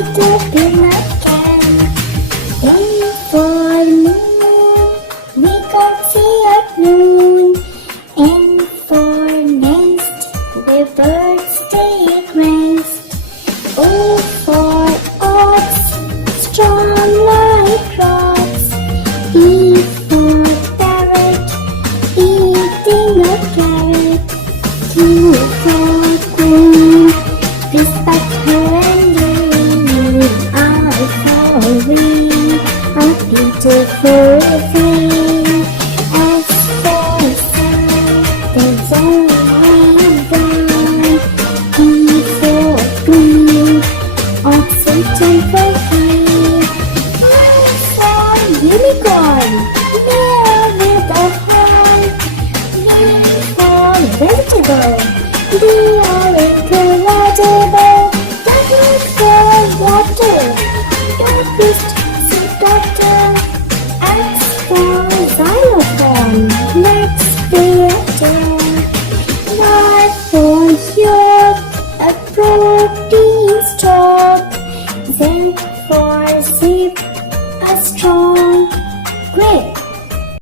little peanut can. A for moon, we got see at noon. N for nest, where birds take rest. O for ox, strong like rocks. P for parrot, eating a carrot. Q for queen, respect her and reign. R for ring, a beautiful thing. S for sun, there's only one. T for green, oxygen for free. U for unicorn, near with a horn. V for vegetable, the all incredible.